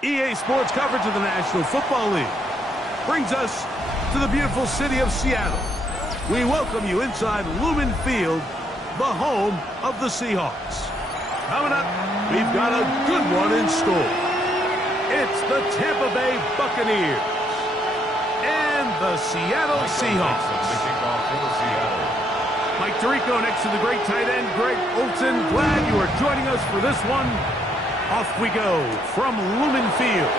EA Sports coverage of the National Football League brings us to the beautiful city of Seattle. We welcome you inside Lumen Field, the home of the Seahawks. Coming up, we've got a good one in store. It's the Tampa Bay Buccaneers and the Seattle Seahawks. Mike Tirico next to the great tight end, Greg Olsen. Glad you are joining us for this one. Off we go from Lumen Field.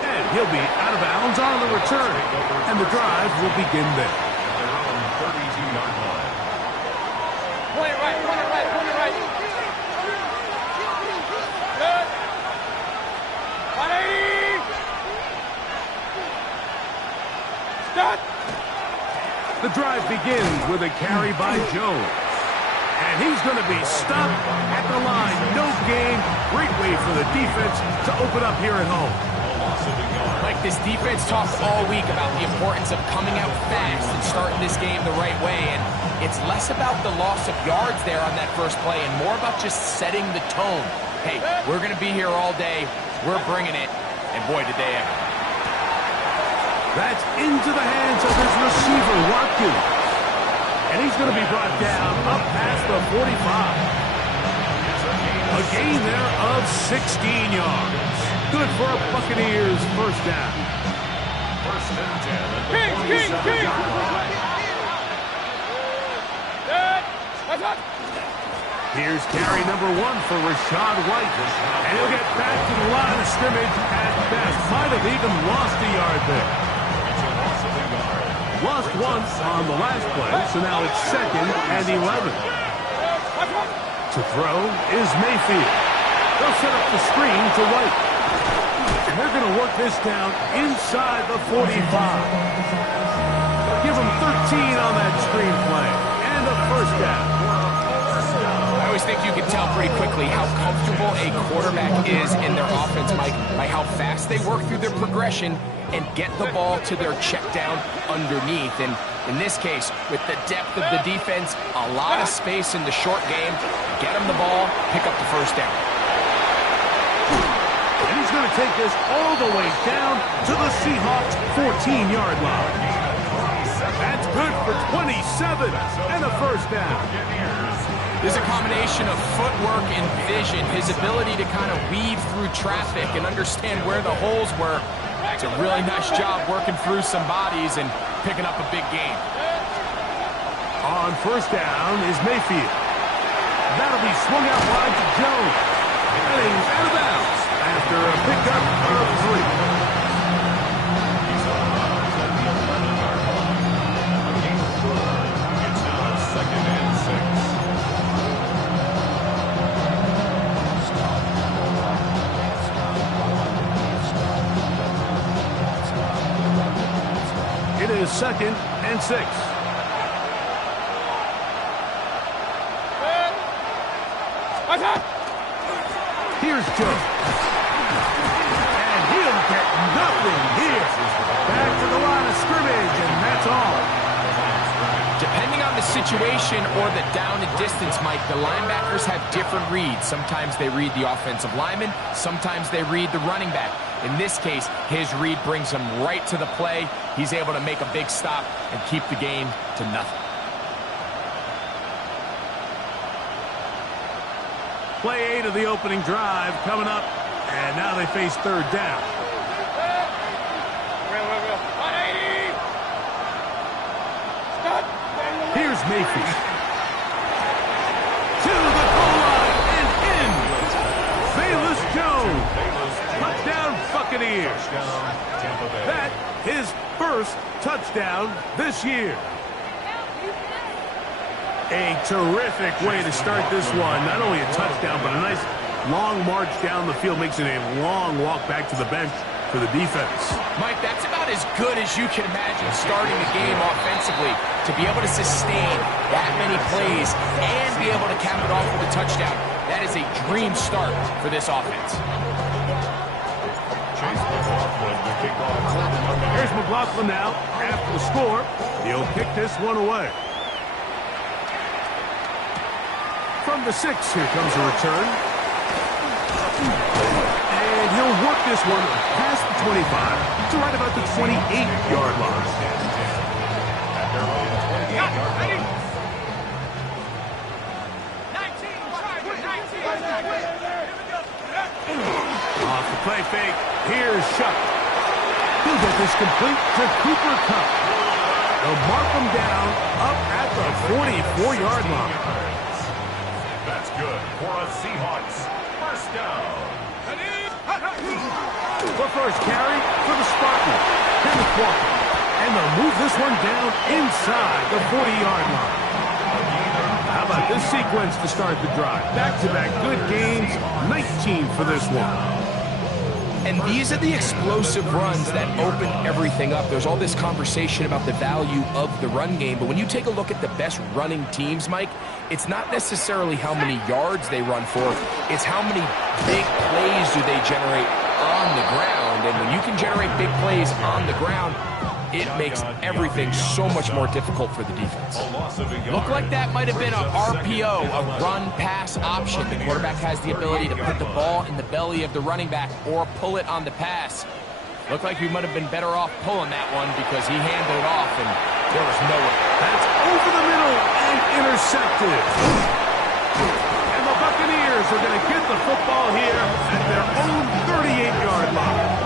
And he'll be out of bounds on the return. And the drive will begin there. Point it right, point it right, point it right. Good. 180. Start. The drive begins with a carry by Jones. And he's going to be stopped at the line. No gain. Great way for the defense to open up here at home. Like this defense talked all week about the importance of coming out fast and starting this game the right way. And it's less about the loss of yards there on that first play and more about just setting the tone. Hey, we're going to be here all day. We're bringing it. And boy, did they ever. That's into the hands of his receiver, Watkins. And he's going to be brought down up past the 45. A gain there of 16 yards. Good for a Buccaneers first down. First and 10. King. Good. Watch out. Here's carry number 1 for Rachaad White. And he'll get back to the line of scrimmage at best. Might have even lost a yard there. Lost one on the last play, so now it's 2nd and 11. To throw is Mayfield. They'll set up the screen to White. And they're going to work this down inside the 45. Give them 13 on that screen play. And a first down. I always think you can tell pretty quickly how comfortable a quarterback is in their offense, Mike, by how fast they work through their progression and get the ball to their check down underneath. And in this case, with the depth of the defense, a lot of space in the short game, get them the ball, pick up the first down. And he's going to take this all the way down to the Seahawks' 14-yard line. That's good for 27 and a first down. There's a combination of footwork and vision, his ability to kind of weave through traffic and understand where the holes were. It's a really nice job working through some bodies and picking up a big gain. On first down is Mayfield. That'll be swung out wide to Jones. And he's out of bounds after a pickup of 3. It is 2nd and 6. Here's Jones. And he'll get nothing here. Back to the line of scrimmage, and that's all. Depending on the situation or the down and distance, Mike, the linebackers have different reads. Sometimes they read the offensive lineman. Sometimes they read the running back. In this case, his read brings him right to the play. He's able to make a big stop and keep the game to nothing. Play 8 of the opening drive coming up, and now they face third down. 180. Stop. Here's Mayfield. To the goal line and in. Velus Jones. Touchdown Buccaneers. That his first touchdown this year. A terrific way to start this one. Not only a touchdown, but a nice long march down the field. Makes it a long walk back to the bench for the defense. Mike, that's about as good as you can imagine starting a game offensively. To be able to sustain that many plays and be able to cap it off with a touchdown, that is a dream start for this offense. Here's McLaughlin now. After the score, he'll kick this one away. From the 6, here comes a return. And he'll work this one past the 25 to right about the 28-yard line. Off the play fake, here's Shuck. He'll get this complete to Cooper Kupp. They'll mark him down up at the 44-yard line. That's good for a Seahawks first down. The first carry for the Spartans. Kenneth Walker. And they'll move this one down inside the 40-yard line. How about this sequence to start the drive? Back-to-back good gains, 19 for this one. And these are the explosive runs that open everything up. There's all this conversation about the value of the run game, but when you take a look at the best running teams, Mike, it's not necessarily how many yards they run for, it's how many big plays do they generate on the ground. And when you can generate big plays on the ground, it makes everything so much more difficult for the defense. Looked like that might have been a RPO, a run-pass option. The quarterback has the ability to put the ball in the belly of the running back or pull it on the pass. Looked like he might have been better off pulling that one because he handed it off and there was no way. That's over the middle and intercepted. And the Buccaneers are going to get the football here at their own 38-yard line.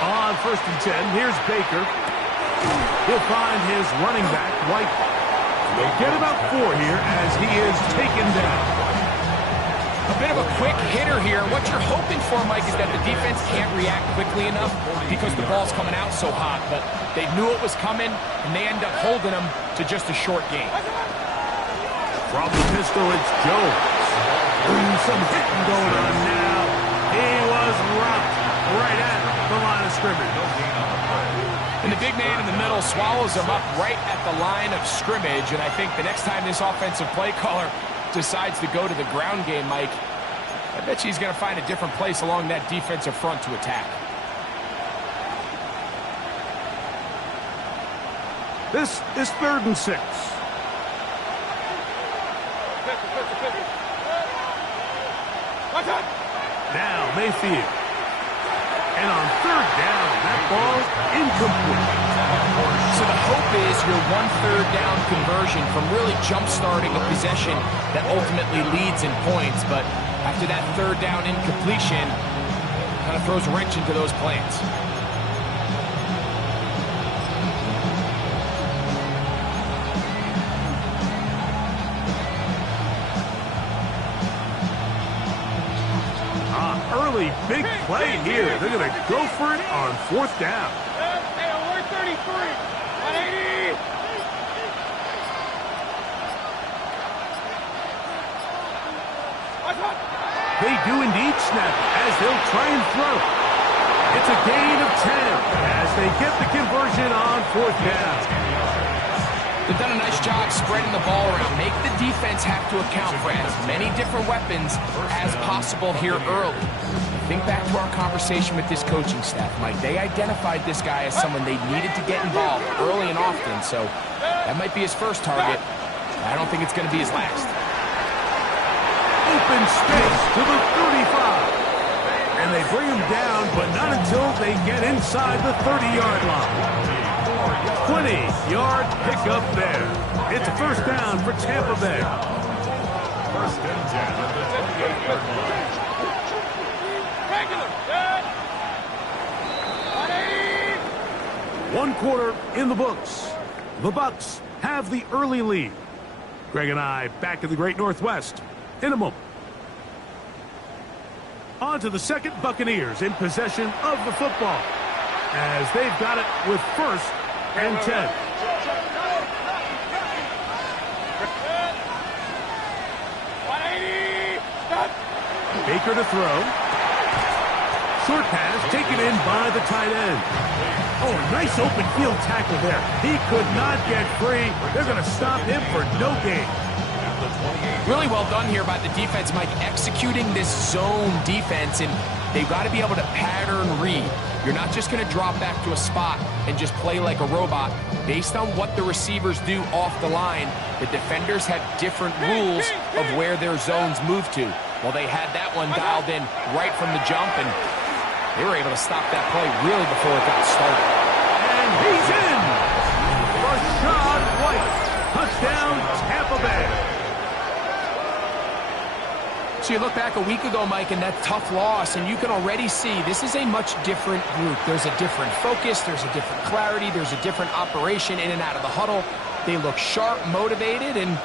On 1st and 10, here's Baker. He'll find his running back, White. They'll get about 4 here as he is taken down. A bit of a quick hitter here. What you're hoping for, Mike, is that the defense can't react quickly enough because the ball's coming out so hot. But they knew it was coming, and they end up holding them to just a short gain. From the pistol, it's Jones. Some hitting going on now. He was rocked right at the line of scrimmage. And the big man in the middle swallows him up right at the line of scrimmage. And I think the next time this offensive play caller decides to go to the ground game, Mike, I bet you he's going to find a different place along that defensive front to attack. This is 3rd and 6. Now Mayfield. And on 3rd down, that ball incomplete. So the hope is your 1/3 down conversion from really jump-starting a possession that ultimately leads in points. But after that 3rd down incompletion, kind of throws a wrench into those plans. Early big play here. They're going to go for it on 4th down. Hey, we're 33. 180. They do indeed snap as they'll try and throw. It's a gain of 10 as they get the conversion on 4th down. They've done a nice job spreading the ball around. Make the defense have to account for as many different weapons as possible here early. Think back to our conversation with this coaching staff, Mike. They identified this guy as someone they needed to get involved early and often, so that might be his first target. I don't think it's going to be his last. Open space to the 35. And they bring him down, but not until they get inside the 30-yard line. 20-yard pickup there. It's a first down for Tampa Bay. First and 10 at the 28-yard line. One quarter in the books. The Bucs have the early lead. Greg and I back in the Great Northwest in a moment. On to the second, Buccaneers in possession of the football as they've got it with 1st and 10. Baker to throw. Short pass taken in by the tight end. Oh, Nice open field tackle there. He could not get free. They're going to stop him for no gain. Really well done here by the defense, Mike, executing this zone defense, and they've got to be able to pattern read. You're not just going to drop back to a spot and just play like a robot. Based on what the receivers do off the line, the defenders have different rules of where their zones move to. Well, they had that one dialed in right from the jump, and they were able to stop that play really before it got started. And he's in! Rachaad White. Touchdown, Tampa Bay. So you look back a week ago, Mike, and that tough loss, and you can already see this is a much different group. There's a different focus, there's a different clarity, there's a different operation in and out of the huddle. They look sharp, motivated, and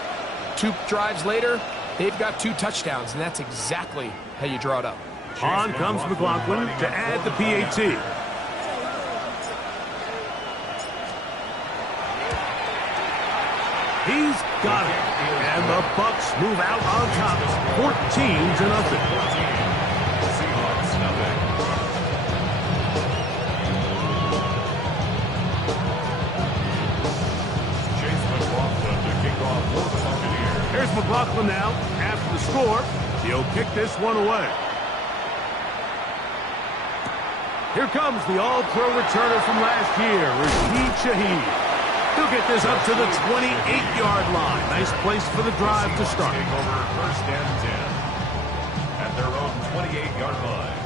2 drives later, they've got 2 touchdowns, and that's exactly how you draw it up. On comes McLaughlin to add the PAT. He's got it. And the Bucks move out on top, 14-0. Seahawks, nothing. Chase McLaughlin to kick off for the Buccaneers. Here's McLaughlin now. After the score, he'll kick this one away. Here comes the all-pro returner from last year, Rashid Shaheed. He'll get this up to the 28-yard line. Nice place for the drive to start. Over first and 10 at their own 28-yard line.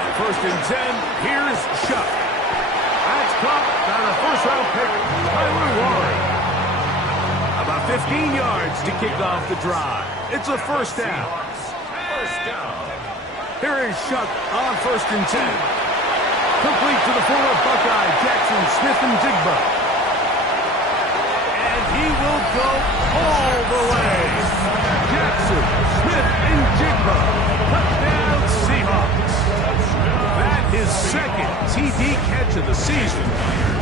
On first and 10, here's Shuck. That's caught by the first-round pick, Tyler Warren. About 15 yards to kick off the drive. It's a first down. First down. Here is Shuck on first and 10. Complete to the former Buckeye, Jackson Smith-Njigba. And he will go all the way. Jackson Smith-Njigba. Touchdown Seahawks. That is second TD catch of the season.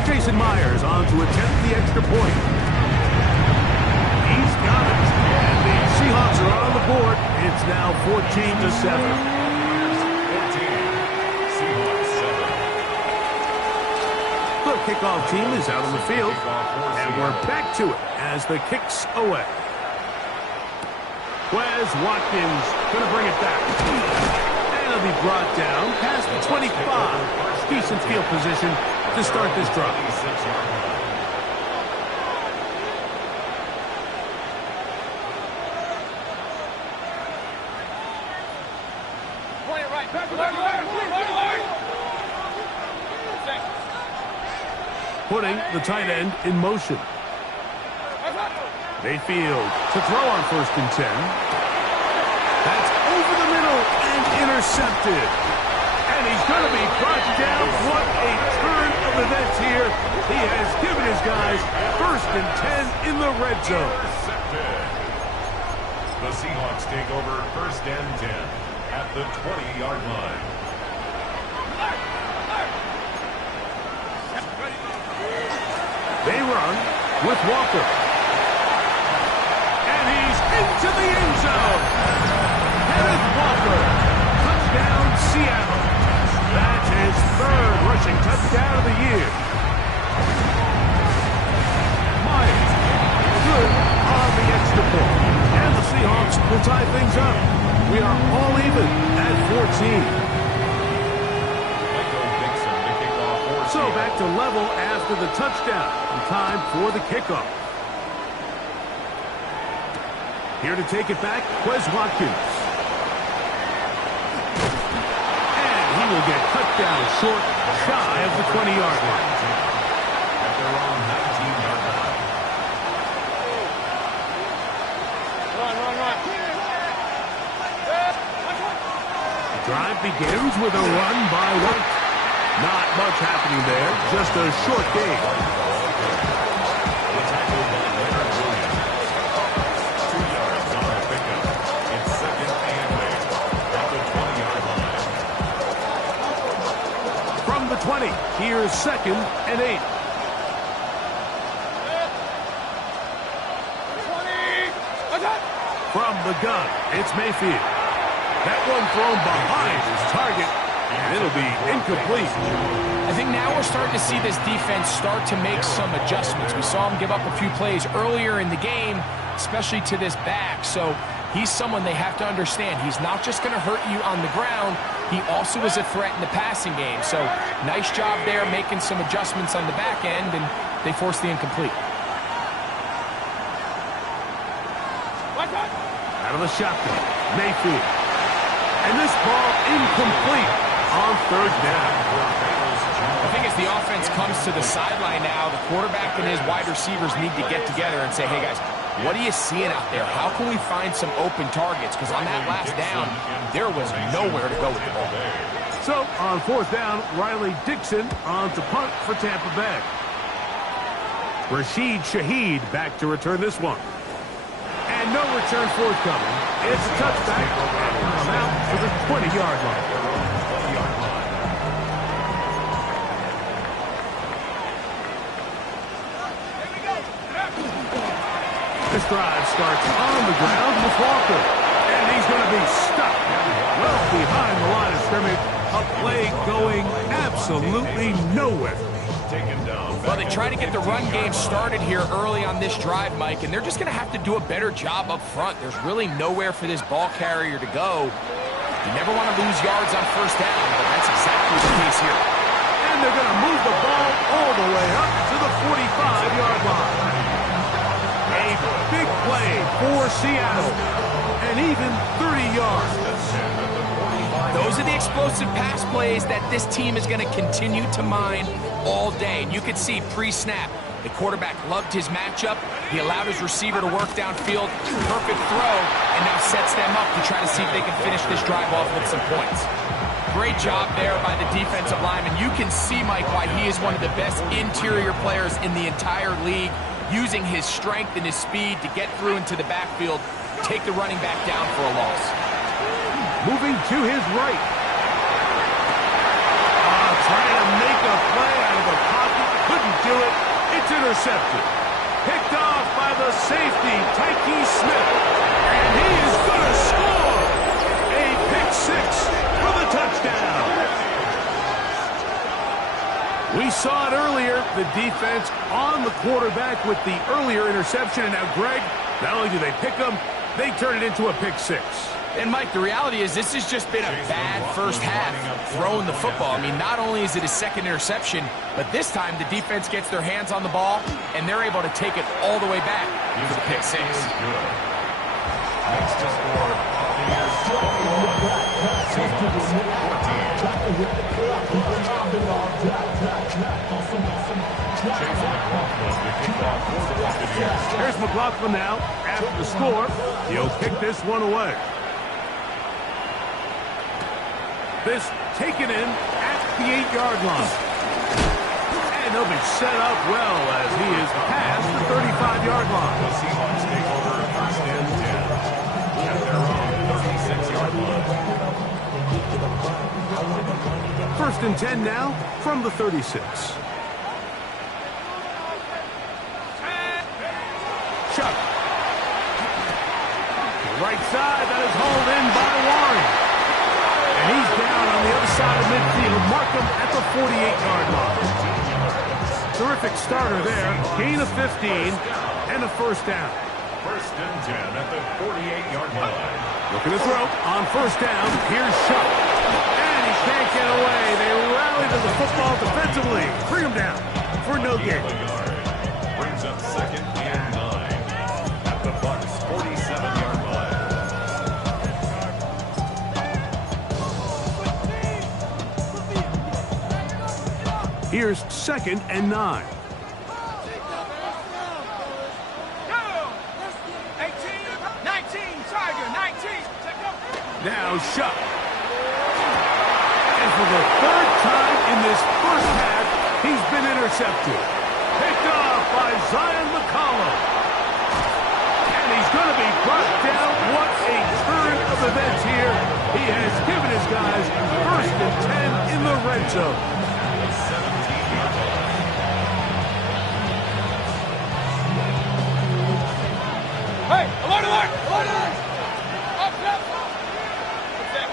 Jason Myers on to attempt the extra point. He's got it. And the Seahawks are on the board. It's now 14-7. The kickoff team is out on the field, and we're back to it as the kick's away. Wes Watkins going to bring it back. And it'll be brought down past the 25. Decent field position to start this drive. Putting the tight end in motion. Mayfield to throw on first and 10. That's over the middle and intercepted. And he's going to be brought down. What a turn of events here. He has given his guys first and 10 in the red zone. The Seahawks take over first and 10 at the 20-yard line. They run with Walker. And he's into the end zone. Kenneth Walker. Touchdown, Seattle. That's his 3rd rushing touchdown of the year. Myers. Good on the extra point. And the Seahawks will tie things up. We are all even at 14. So back to level after the touchdown. And time for the kickoff. Here to take it back, Wes Watkins. And he will get cut down short, shy of the 20-yard line. At their own 19-yard line. The drive begins with a run by White. Not much happening there, just a short game. From the 20, here's 2nd and 8. From the gun, it's Mayfield. That one thrown behind his target. And it'll be incomplete. I think now we're starting to see this defense start to make some adjustments. We saw him give up a few plays earlier in the game, especially to this back. So he's someone they have to understand. He's not just going to hurt you on the ground. He also is a threat in the passing game. So nice job there making some adjustments on the back end, and they force the incomplete. Out of the shotgun, Mayfield. And this ball incomplete on third down. I think as the offense comes to the sideline now, the quarterback and his wide receivers need to get together and say, hey, guys, what are you seeing out there? How can we find some open targets? Because on that last down, there was nowhere to go with the ball. So, on fourth down, Riley Dixon on to punt for Tampa Bay. Rashid Shaheed back to return this one. And no return forthcoming. It's a touchback and come out to the 20-yard line. This drive starts on the ground with Walker. And he's going to be stuck well behind the line of scrimmage. A play going absolutely nowhere. Well, they try to get the run game started here early on this drive, Mike, and they're just going to have to do a better job up front. There's really nowhere for this ball carrier to go. You never want to lose yards on first down, but that's exactly the case here. And they're going to move the ball all the way up to the 45-yard line. A big play for Seattle. And even 30 yards. Those are the explosive pass plays that this team is going to continue to mine all day. And you could see pre-snap, the quarterback loved his matchup. He allowed his receiver to work downfield. Perfect throw, and now sets them up to try to see if they can finish this drive off with some points. Great job there by the defensive lineman. You can see, Mike, why he is one of the best interior players in the entire league, using his strength and his speed to get through into the backfield, take the running back down for a loss. Moving to his right. Trying to make a play out of the pocket. Couldn't do it. It's intercepted. Picked off by the safety, Tyke Smith. And he is going to score. A pick six for the touchdown. We saw it earlier. The defense on the quarterback with the earlier interception. And now, Greg, not only do they pick him, they turn it into a pick six. And, Mike, the reality is this has just been a bad first half throwing the football. I mean, not only is it his second interception, but this time the defense gets their hands on the ball, and they're able to take it all the way back for the pick six. Next to score, Here's McLaughlin now. After the score, he'll kick this one away. This taken in at the 8-yard line. And they'll be set up well as he is past the 35-yard line. the Seahawks take over first and 10 at their own 36-yard line. First and 10 now from the 36. Chuck. Right side, that is hauled in by Warren. And he's down on the other side of midfield. Markham at the 48-yard line. Terrific starter there. Gain of 15 and a first down. First and 10 at the 48-yard line. Looking to throw on first down. Here's Shuck. And he can't get away. They rally to the football defensively. Bring him down for no gain. Brings up second and 9 at the Bucs 47-yard line. Here's second and 9. 18, Tiger, 19. Now Shuck. And for the third time in this first half, he's been intercepted. Picked off by Zion McCollum. And he's going to be brought down. What a turn of events here. He has given his guys first and 10 in the red zone. Hey, alert, alert, alert, alert. Up, up. What's that?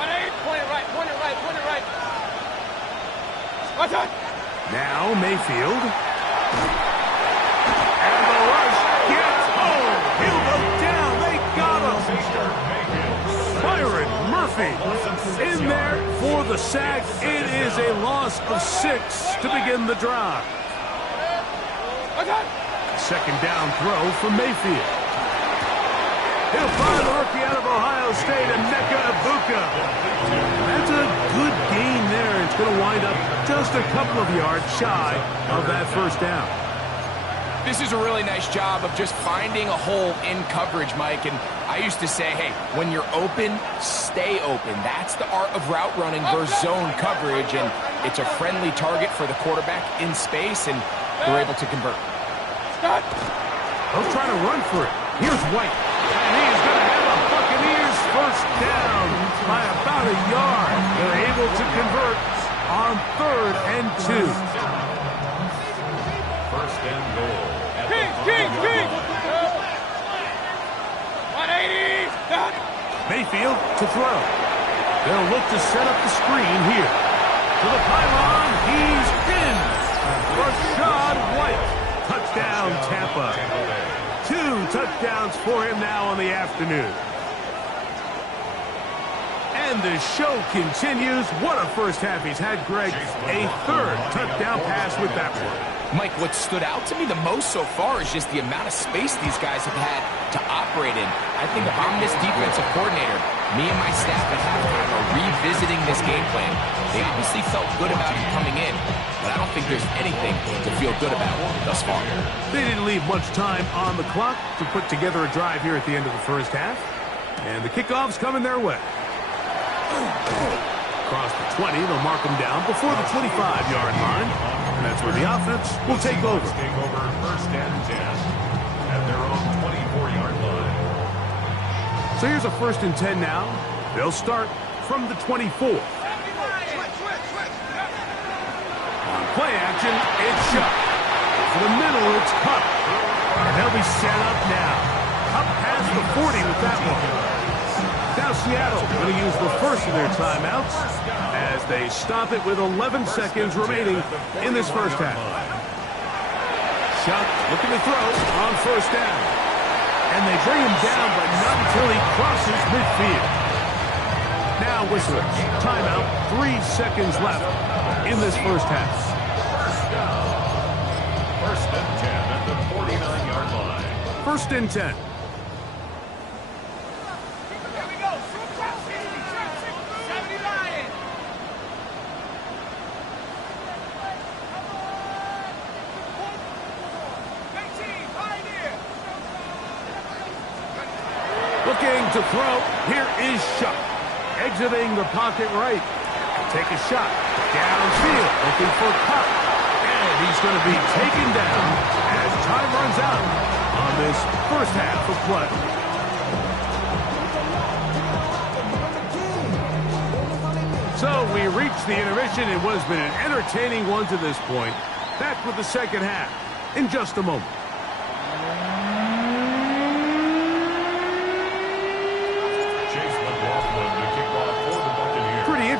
1-8, play Now Mayfield. And the rush gets home. He'll go down. They got him. Byron Murphy in there for the sack. It is a loss of 6 to begin the drive. Second down throw from Mayfield. He'll find the rookie out of Ohio State, Emeka Egbuka. That's a good gain there. It's going to wind up just a couple of yards shy of that first down. This is a really nice job of just finding a hole in coverage, Mike. And I used to say, hey, when you're open, stay open. That's the art of route running versus zone coverage. And it's a friendly target for the quarterback in space, and they're able to convert. They'll try to run for it. Here's White. And he is going to have a Buccaneers first down by about a yard. They're able to convert on 3rd and 2. First and goal. King! 180! Mayfield to throw. They'll look to set up the screen here. To the pylon, he's in. Rachaad White. Touchdown, Tampa. 2 touchdowns for him now on the afternoon. And the show continues. What a first half he's had, Greg. A 3rd touchdown pass with that one. Mike, what stood out to me the most so far is just the amount of space these guys have had to operate in. I think if I'm this defensive coordinator, me and my staff at halftime are revisiting this game plan. They obviously felt good about it coming in, but I don't think there's anything to feel good about thus far. They didn't leave much time on the clock to put together a drive here at the end of the first half. And the kickoff's coming their way. Across the 20, they'll mark them down before the 25-yard line. And that's where the offense will take over. Take over first and 10 at their own 24-yard line. So here's a 1st and 10 now. They'll start from the 24. On play action, it's Shuck. For the middle, it's Kupp. And they'll be set up now. Up past the 40 with that one. Now Seattle going to use the first of their timeouts as they stop it with 11 seconds remaining in this first half. Shuck looking to throw on first down. And they bring him down, but not until he crosses midfield. Now Whistler, timeout, 3 seconds left in this first half. First and 10 at the 49-yard line. 1st and 10. Looking to throw. Here is Shuck. Exiting the pocket right. Take a shot. Downfield. Looking for Kupp. And he's going to be taken down as time runs out on this first half of play. So we reach the intermission in what has been an entertaining one to this point. Back with the second half in just a moment.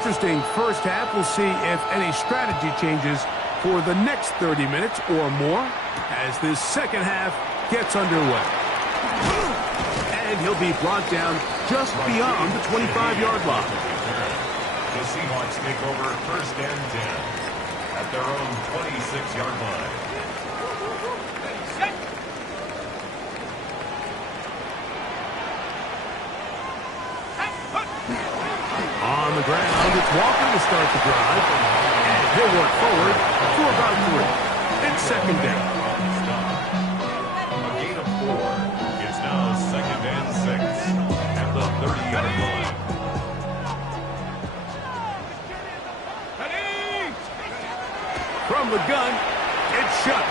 Interesting first half. We'll see if any strategy changes for the next 30 minutes or more as this second half gets underway. And he'll be brought down just beyond the 25-yard line. The Seahawks take over first and 10 at their own 26-yard line. On the ground, it's Walker to start the drive. And he'll work forward for about 3. It's second down. A gain of 4. It's now second and 6 at the 30-yard line. From the gun, it's Shuck.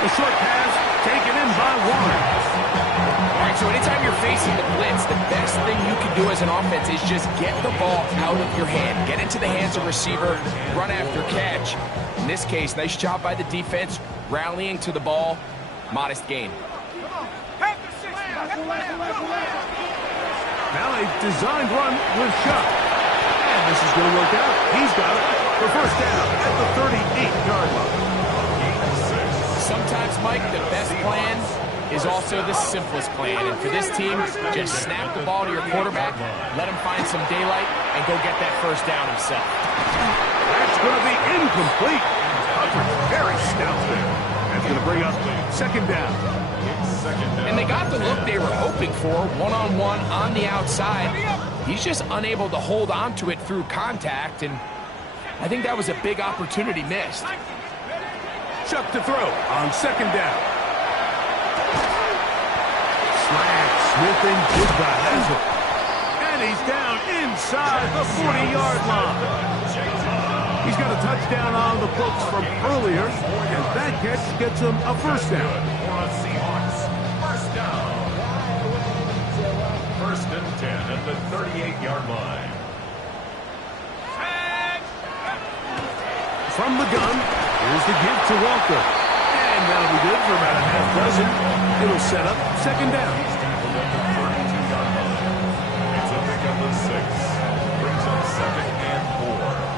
The short pass taken in by Warren. All right, so anytime you're facing the blitz, the best thing you can do as an offense is just get the ball out of your hand. Get into the hands of receiver, run after catch. In this case, nice job by the defense, rallying to the ball. Modest gain. Now a designed run with Shuck. And this is going to work out. He's got it. for first down at the 38-yard line. Sometimes, Mike, the best plan is also the simplest plan. And for this team, just snap the ball to your quarterback, let him find some daylight, and go get that first down himself. That's going to be incomplete. Coverage very stout there. That's going to bring up second down. And they got the look they were hoping for, one-on-one on the outside. He's just unable to hold on to it through contact, and I think that was a big opportunity missed. Chuck to throw on second down. Slant, Smith and Jigba has it. And he's down inside the 40-yard line. He's got a touchdown on the books from earlier, and that catch gets him a first down. First and 10 at the 38-yard line. From the gun, here's the give to Walker. And that'll be good for about a half dozen. It'll set up second down. It's a pickup of 6. Brings up second and 4.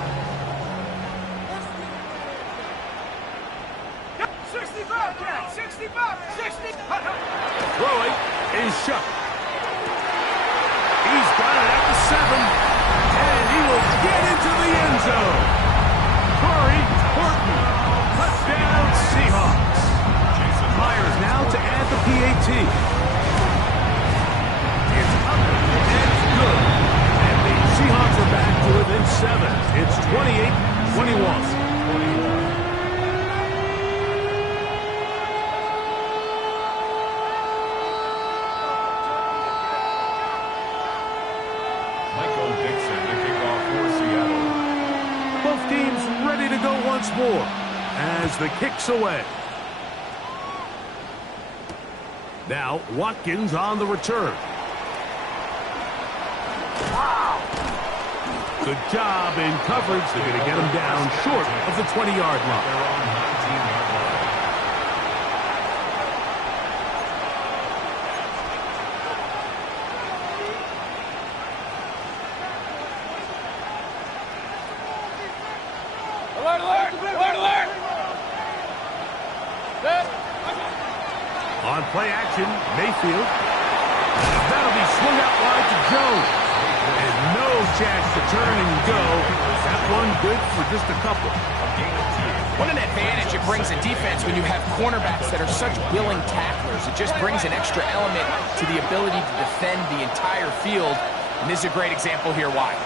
65, Jack! 65! 60! Throwing is Shuck. He's got it at the 7. And he will get into the end zone. Corey Horton. Touchdown Seahawks. Myers now to add the PAT. It's up and it's good. And the Seahawks are back to within 7. It's 28-21. Once more as the kick's away. Now Watkins on the return. Good job in coverage. They're going to get him down short of the 20-yard line. On play action, Mayfield. That'll be swung out wide to Jones. And no chance to turn and go. That one good for just a couple. What an advantage it brings a defense when you have cornerbacks that are such willing tacklers. It just brings an extra element to the ability to defend the entire field. And this is a great example here why.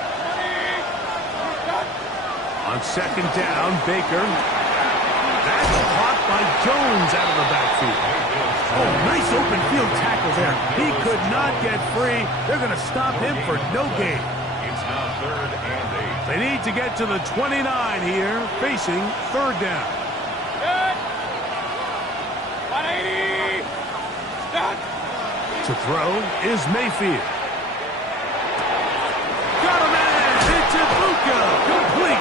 On second down, Baker. That's caught by Jones out of the backfield. Oh, nice open field tackle there. He could not get free. They're going to stop him for no gain. It's now third and 8. They need to get to the 29 here, facing third down. Good. 180. Stop. To throw is Mayfield. Got a man. It's Ibuka. Complete.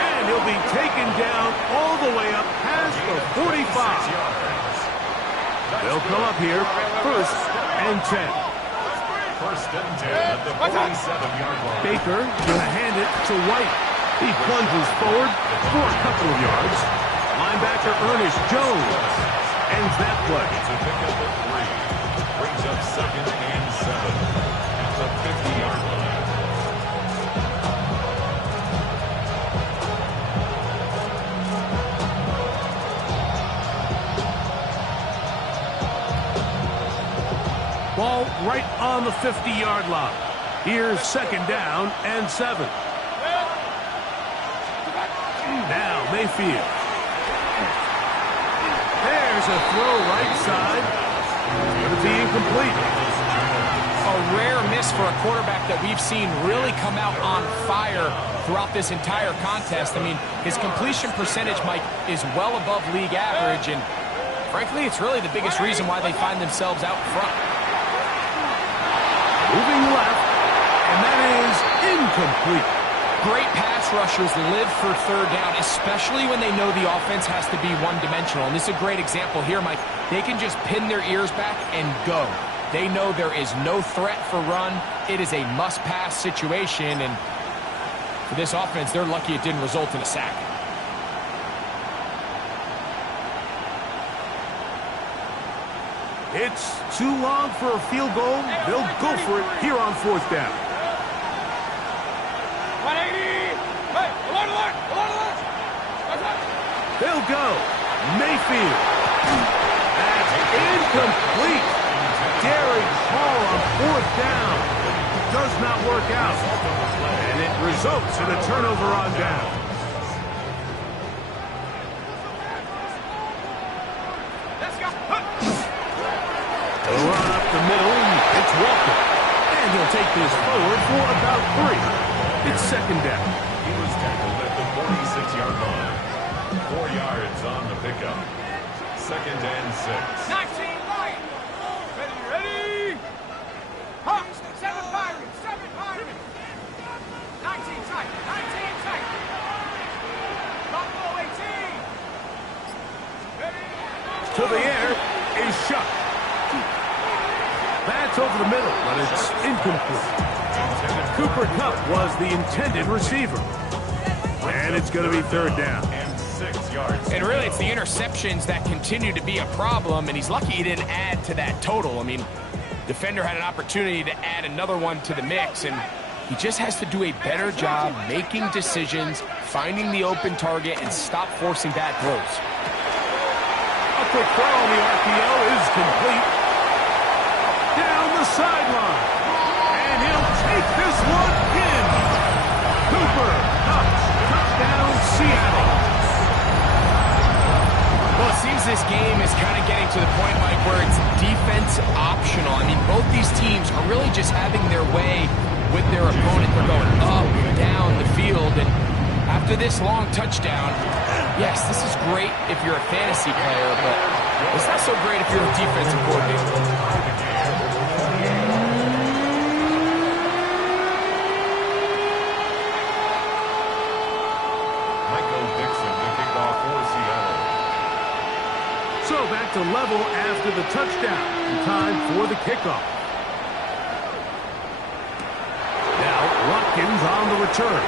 And he'll be taken down all the way up past the 45. They'll come up here, first and 10. First and 10 at the 47-yard line. Baker going to hand it to White. He plunges forward for a couple of yards. Linebacker Ernest Jones ends that play. It's a pickup of 3. Brings up second and 7 at the 50-yard line. Ball right on the 50-yard line. Here's second down and 7. Now Mayfield. There's a throw right side. Going to be incomplete. A rare miss for a quarterback that we've seen really come out on fire throughout this entire contest. I mean, his completion percentage, Mike, is well above league average, and frankly, it's really the biggest reason why they find themselves out front. Moving left, and that is incomplete. Great pass rushers live for third down, especially when they know the offense has to be one-dimensional. And this is a great example here, Mike. They can just pin their ears back and go. They know there is no threat for run. It is a must-pass situation, and For this offense, they're lucky it didn't result in a sack. It's too long for a field goal. They'll go for it here on 4th down. 180! Hey, alert, alert, alert, alert! They'll go. Mayfield. That's incomplete. Derek Hall on 4th down. Does not work out. And it results in a turnover on down. Let's go! A run up the middle. It's Walker. And he'll take this forward for about 3. It's 2nd down. He was tackled at the 46-yard line. 4 yards on the pickup. 2nd and 6. 19 right! Ready! Hawks, 7 Pirates! 7 Pirates! 19 tight! 19 tight! Buffalo 18! Ready! To the air is Shuck. That's over the middle, but it's incomplete. Cooper Kupp was the intended receiver. And it's going to be 3rd down. And 6 yards. And really, it's the interceptions that continue to be a problem, and he's lucky he didn't add to that total. I mean, defender had an opportunity to add another one to the mix, and he just has to do a better job making decisions, finding the open target, and stop forcing bad throws. A quick throw on the RPO is complete. Down the sideline. And he'll take this one in. Cooper Kupp, touchdown Seattle. Well, it seems this game is kind of getting to the point, Mike, where it's defense optional. I mean, both these teams are really just having their way with their opponent. They're going up, down the field, and after this long touchdown, yes, this is great if you're a fantasy player, but it's not so great if you're a defensive coordinator. So back to level after the touchdown. In time for the kickoff. Now Watkins on the return.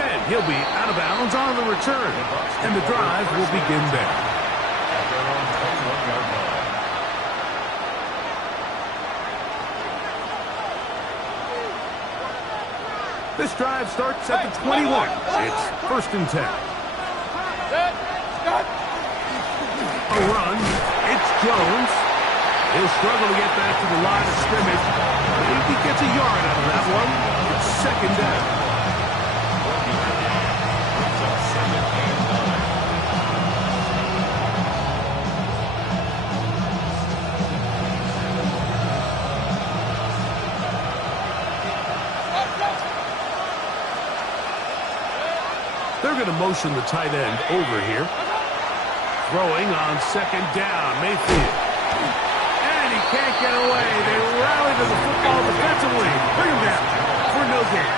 And he'll be out of bounds on the return. And the drive will begin there. This drive starts at the 21. It's 1st and 10. A run. It's Jones. He'll struggle to get back to the line of scrimmage. Maybe gets a yard out of that one. It's 2nd down. They're going to motion the tight end over here. Throwing on 2nd down, Mayfield. And he can't get away. They rally to the football defensively. Bring him down for no gain.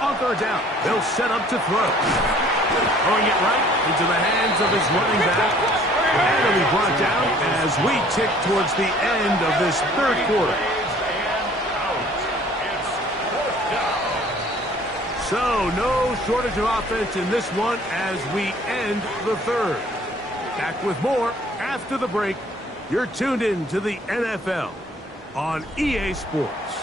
On 3rd down, they'll set up to throw. Throwing it right into the hands of his running back. And he'll be brought down as we tick towards the end of this 3rd quarter. So no shortage of offense in this one as we end the 3rd. Back with more after the break. You're tuned in to the NFL on EA Sports.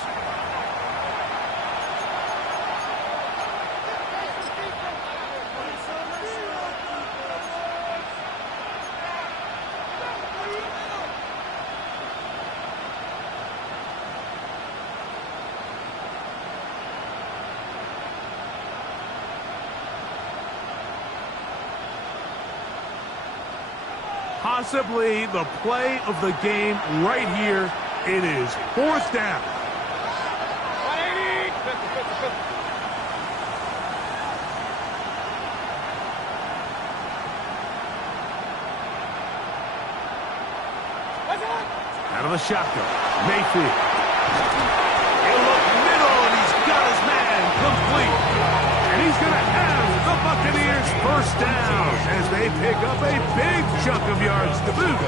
Possibly the play of the game right here. It is 4th down. 180! 50, 50, 50. Out of the shotgun, Mayfield. He'll look middle, and he's got his man complete. And he's going to have the Buccaneers first down as they pick up a big chunk of yards to boot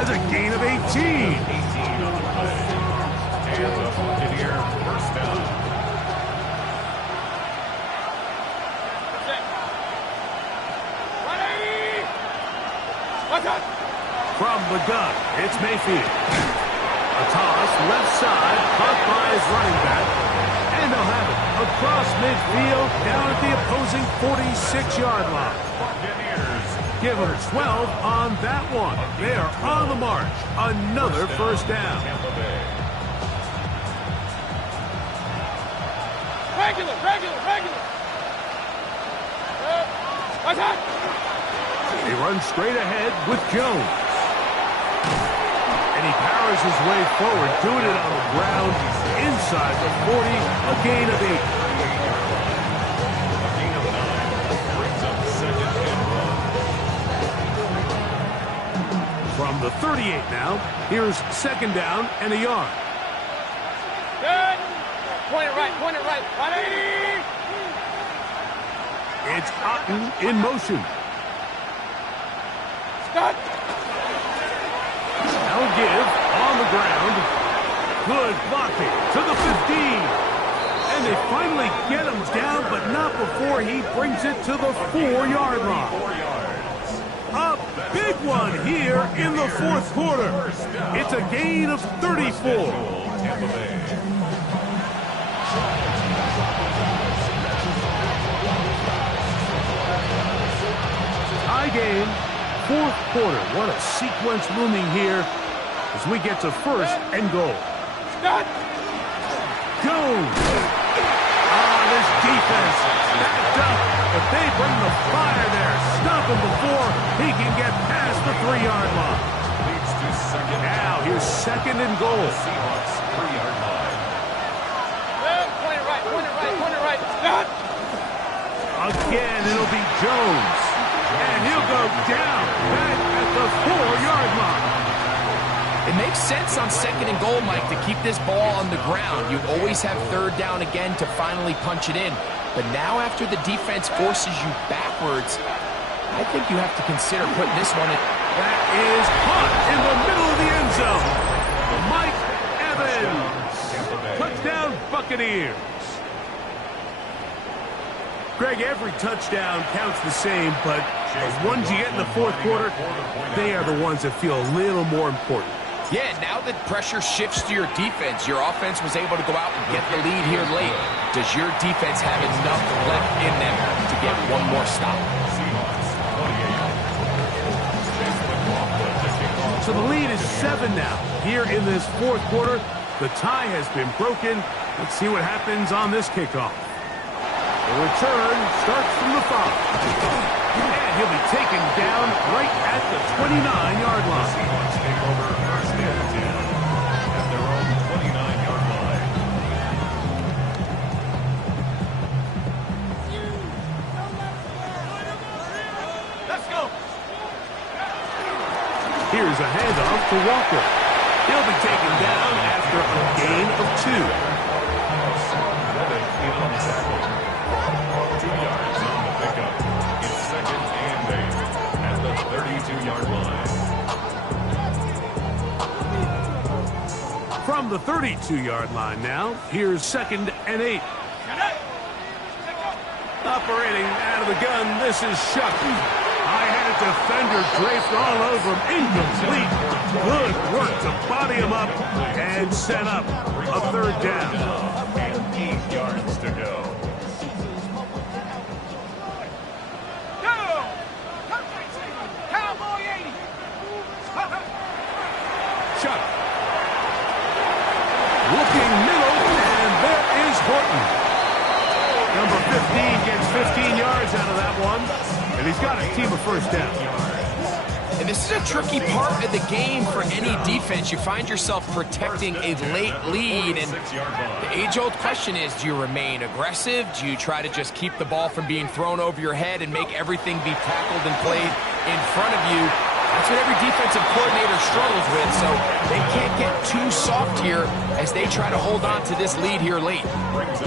as a gain of 18. 18 on the play. And the Buccaneer first down. From the gun, it's Mayfield. A toss left side, caught by his running back. And they'll have it across midfield down at the opposing 46-yard line. Buccaneers. Give them 12 on that one. They are on the march. Another first down. Tampa Bay. Regular. Attack! They run straight ahead with Jones. And he powers his way forward, doing it on the ground inside the 40, a gain of 8. A gain of 9. Brings up second and 1. From the 38 now, here's second down and a yard. Good. Point it right. 180. It's Otten in motion. Stop. Now give on the ground. Good blocking to the 15. And they finally get him down, but not before he brings it to the 4-yard line. 4 yards. A big one here in the fourth quarter. It's a gain of 34. Tampa Bay. Tie game, fourth quarter. What a sequence looming here as we get to first and goal. Stop. Jones. This defense backed up. If they bring the fire there, stop him before he can get past the 3-yard line. Leads to second. Now here's second and goal. Seahawks 3-yard line. Point it right. Stop. Again, it'll be Jones. And he'll go down back at the 4-yard line. It makes sense on second and goal, Mike, to keep this ball on the ground. You always have third down again to finally punch it in. But now after the defense forces you backwards, I think you have to consider putting this one in. That is caught in the middle of the end zone. Mike Evans. Touchdown, Buccaneers. Greg, every touchdown counts the same, but the ones you get in the fourth quarter, they are the ones that feel a little more important. Yeah, now that pressure shifts to your defense, your offense was able to go out and get the lead here late. Does your defense have enough left in them to get one more stop? So the lead is 7 now. Here in this fourth quarter, the tie has been broken. Let's see what happens on this kickoff. The return starts from the 5. And he'll be taken down right at the 29-yard line. Seahawks take over first and 10 at their own 29-yard line. Let's go. Here's a handoff to Walker. He'll be taken down after a gain of 2. On the tackle. 2 yards on the pickup. It's second and 8 at the 32-yard line. From the 32-yard line now, here's second and 8. Operating out of the gun, this is Shuck. High-headed defender draped all over him. Incomplete. Good work to body him up and set up a third down. And 8 yards to go. Cowboy 80. Shuck. Looking middle, and there is Horton. Number 15 gets 15 yards out of that one, and he's got a team of first down. And this is a tricky part of the game for any defense. You find yourself protecting a late lead, and the age-old question is, do you remain aggressive? Do you try to just keep the ball from being thrown over your head and make everything be tackled and played in front of you? That's what every defensive coordinator struggles with, so they can't get too soft here as they try to hold on to this lead here late.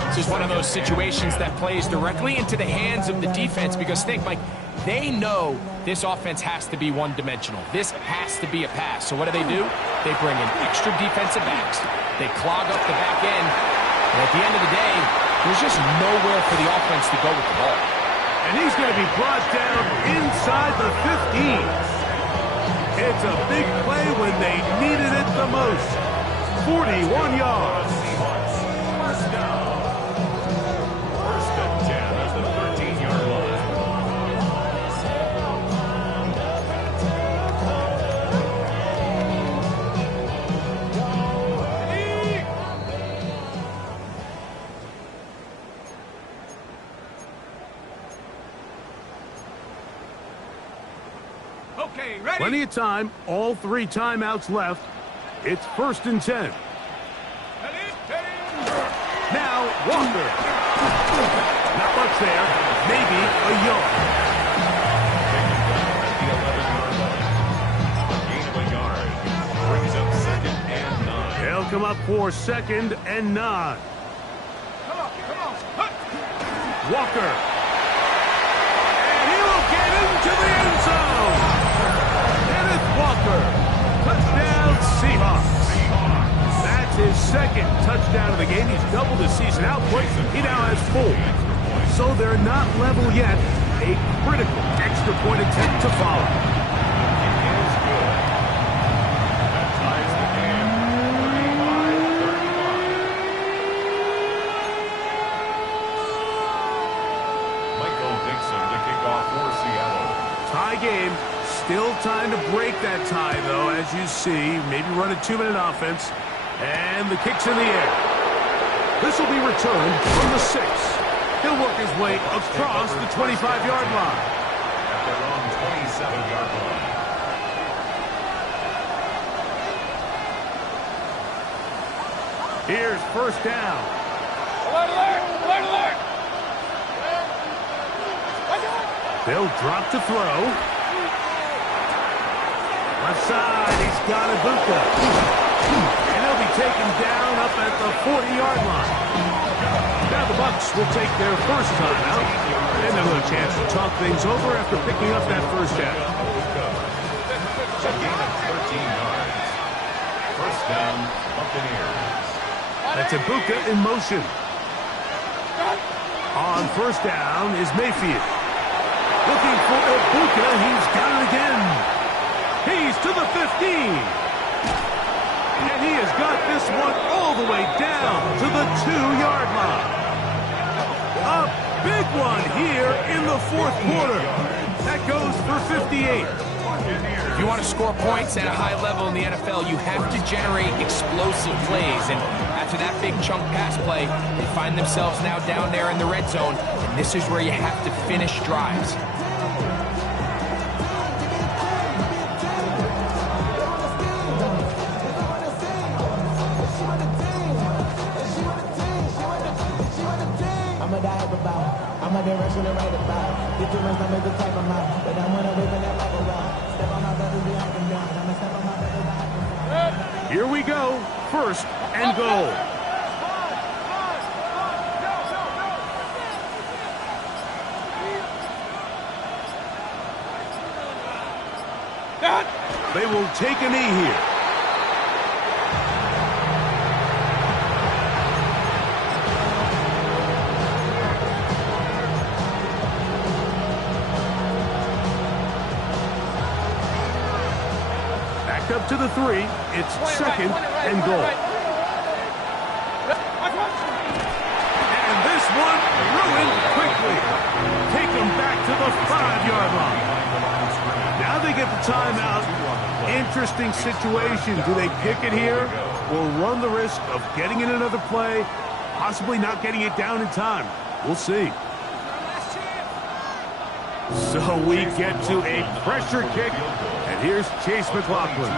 This is one of those situations that plays directly into the hands of the defense because think, Mike, they know this offense has to be one-dimensional. This has to be a pass. So what do? They bring in extra defensive backs. They clog up the back end. And at the end of the day, there's just nowhere for the offense to go with the ball. And he's going to be brought down inside the 15. It's a big play when they needed it the most. 41 yards. First down. First and 10 at the 13-yard line. Okay, ready? Plenty of time. All 3 timeouts left. It's 1st and 10. Now, Walker. Not much there. Maybe a yard. Gain of a yard. Brings up 2nd and 9. They'll come up for 2nd and 9. Come on. Walker. And he will get into the end zone. Kenneth Walker. Touchdown, Seahawks. That's his 2nd touchdown of the game. He's doubled his season output. He now has 4. So they're not level yet. A critical extra point attempt to follow. Is good. That ties the game. 35-35. Michael Dixon to kick off for Seattle. Tie game. Still time to break that tie, though, as you see. Maybe run a 2-minute offense. And the kick's in the air. This will be returned from the 6. He'll work his way across the 25-yard line. At their own 27-yard line. Here's 1st down. Alert! They'll drop to throw. Left side, he's got Ibuka. And he'll be taken down up at the 40-yard line. Now the Bucs will take their first timeout. And they'll have a chance to talk things over after picking up that first down. A gain of 13 yards. First down, Buccaneers. That's Ibuka in motion. On 1st down is Mayfield. Looking for Ibuka. He's got it again. He's to the 15. And he has got this one all the way down to the 2-yard line. A big one here in the 4th quarter. That goes for 58. If you want to score points at a high level in the NFL, you have to generate explosive plays. And after that big chunk pass play, they find themselves now down there in the red zone. And this is where you have to finish drives. I'm a direction to write about. Get too much stomach to type them out. But I'm gonna whip that life around. Step on my brothers behind them down. I'ma step on my brothers behind them down. Here we go. 1st and goal. They will take a knee here. Back up to the 3. It's 2nd and goal. And this one ruined quickly. Take them back to the 5-yard line. Now they get the timeout. Interesting situation. Do they kick it here or run the risk of getting in another play, possibly not getting it down in time? We'll see. So we get to a pressure kick, and here's Chase McLaughlin.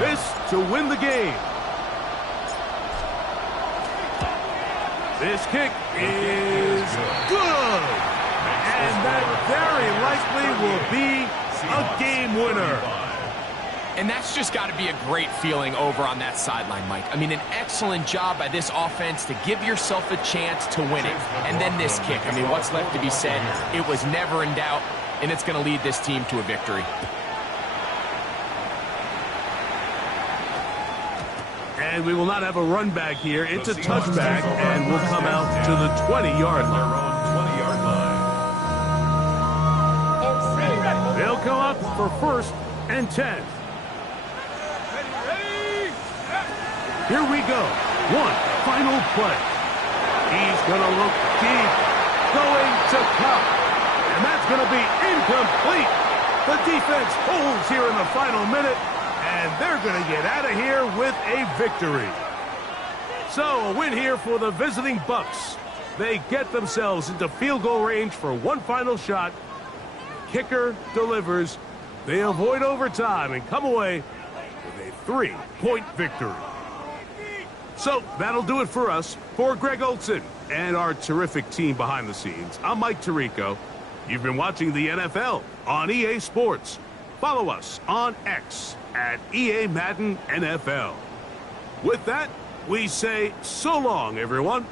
This to win the game. This kick is good. And that very likely will be a game winner. And that's just got to be a great feeling over on that sideline, Mike. I mean, an excellent job by this offense to give yourself a chance to win it. And then this kick. I mean, what's left to be said? It was never in doubt, and it's going to lead this team to a victory. And we will not have a run back here. It's a touchback, and we'll come out to the 20-yard line. They'll come up for 1st and 10. Here we go. One final play. He's going to look deep. Going to Kupp. And that's going to be incomplete. The defense holds here in the final minute. And they're going to get out of here with a victory. So, a win here for the visiting Bucks. They get themselves into field goal range for one final shot. Kicker delivers. They avoid overtime and come away with a 3-point victory. So, that'll do it for us. For Greg Olsen and our terrific team behind the scenes, I'm Mike Tirico. You've been watching the NFL on EA Sports. Follow us on X at EA Madden NFL. With that, we say so long, everyone.